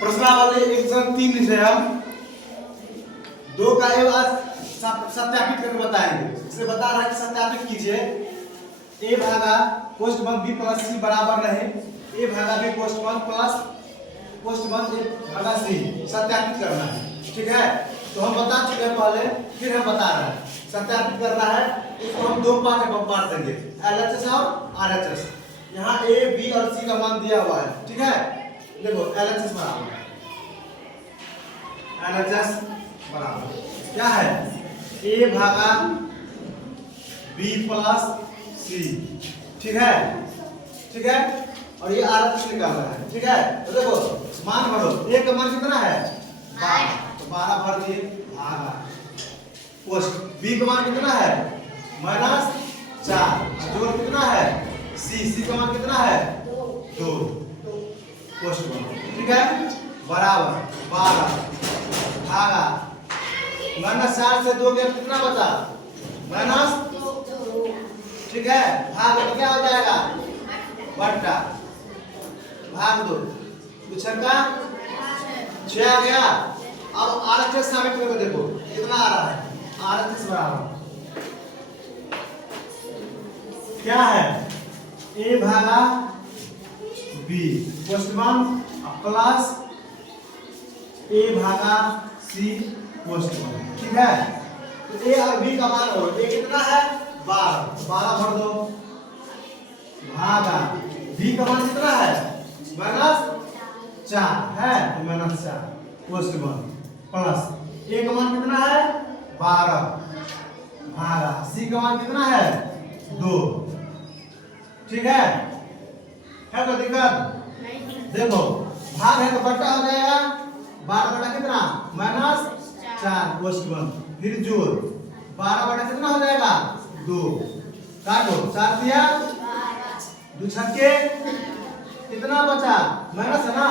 प्रश्नावली 103 लिखे हम 2 का एवज सत्यापित करके बताएंगे। इसे बता रहा है कि सत्यापित कीजिए a भागा कोष्ठ बंद b प्लस c बराबर नहीं a भागा b कोष्ठ बंद प्लस कोष्ठ बंद a भागा c सत्यापित करना है। ठीक है, तो हम बता चुके हैं पहले, फिर हम बता रहे हैं सत्यापित करना है। इसको हम दो पार्ट में बांट देंगे, LHS और RHS। यहाँ a b और c का मान दिया हुआ है। ठीक है, देखो LHS बराबर क्या है a भागा b प्लस c। ठीक है, और ये RHS निकाल रहा है। ठीक है, तो देखो मान भरो, a का मान कितना है 12, तो 12 भर दिए भागा कोष्ठ b का मान कितना है -4, जोड़ कितना है c का मान कितना है 2 कोष्ठ बंद। ठीक है, बराबर 12 भागा -4 से 2 गया कितना बचा -2। ठीक है, भाग तो क्या हो जाएगा बट्टा भाग 2 का 6 आ गया। अब RHS साबित करके देखो कितना आ रहा है। RHS बराबर क्या है a भागा b कोष्ठ बंद प्लस a भागा c कोष्ठ बंद। ठीक है, तो a और b का मान हो, a कितना है 12 भर दो भागा b का मान कितना है -4 है, तो -4 कोष्ठ बंद प्लस a का मान कितना है 12 भागा c का मान कितना है 2। ठीक है कोई दिक्कत देखो भाग है तो बट्टा हो जाएगा 12 बटा कितना -4 कोष्ठ बंद, फिर जोड़ 12 बटा कितना हो जाएगा 2, काटो 4 दिया 2 छक्के कितना बचा माइनस है ना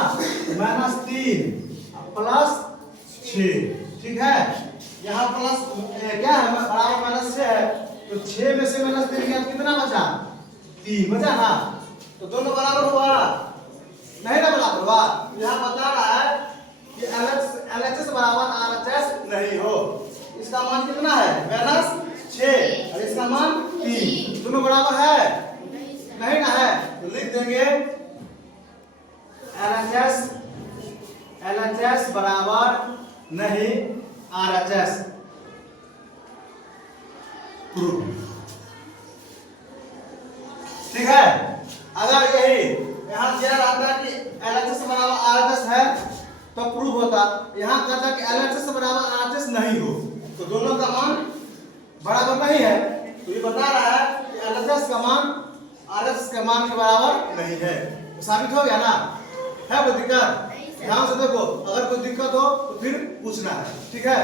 -3 प्लस 6। ठीक है, यहाँ प्लस क्या है बराबर -6 है, तो 6 में से -3 गया कितना बचा 3 बचा ना, तो दोनों बराबर हुआ नहीं ना, बराबर हुआ। यहाँ बता रहा है कि LHS बराबर RHS नहीं हो। इसका मान कितना है -6 और इसका मान 3, दोनों बराबर है नहीं ना है, तो लिख देंगे LHS बराबर नहीं RHS। प्रूफ। ठीक है, अगर यही यहाँ दिया रहता कि LHS बराबर RHS है तो प्रूफ होता, यहाँ कहता कि LHS बराबर RHS नहीं हो, तो दोनों का मान बराबर नहीं है। तो ये बता रहा है कि LHS का मान RHS के मान के बराबर नहीं है, तो साबित हो गया ना। है कोई दिक्कत? ध्यान से देखो, अगर कोई दिक्कत हो तो फिर पूछना है। ठीक है।